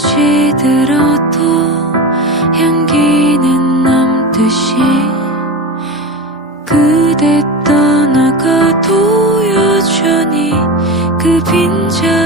잠시 들어도 향기는 남듯이 그대 떠나가도 여전히 그 빈자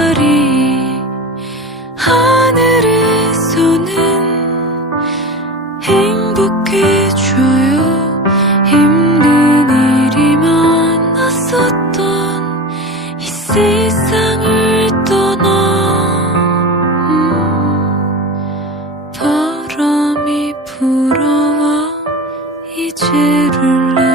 bitterly.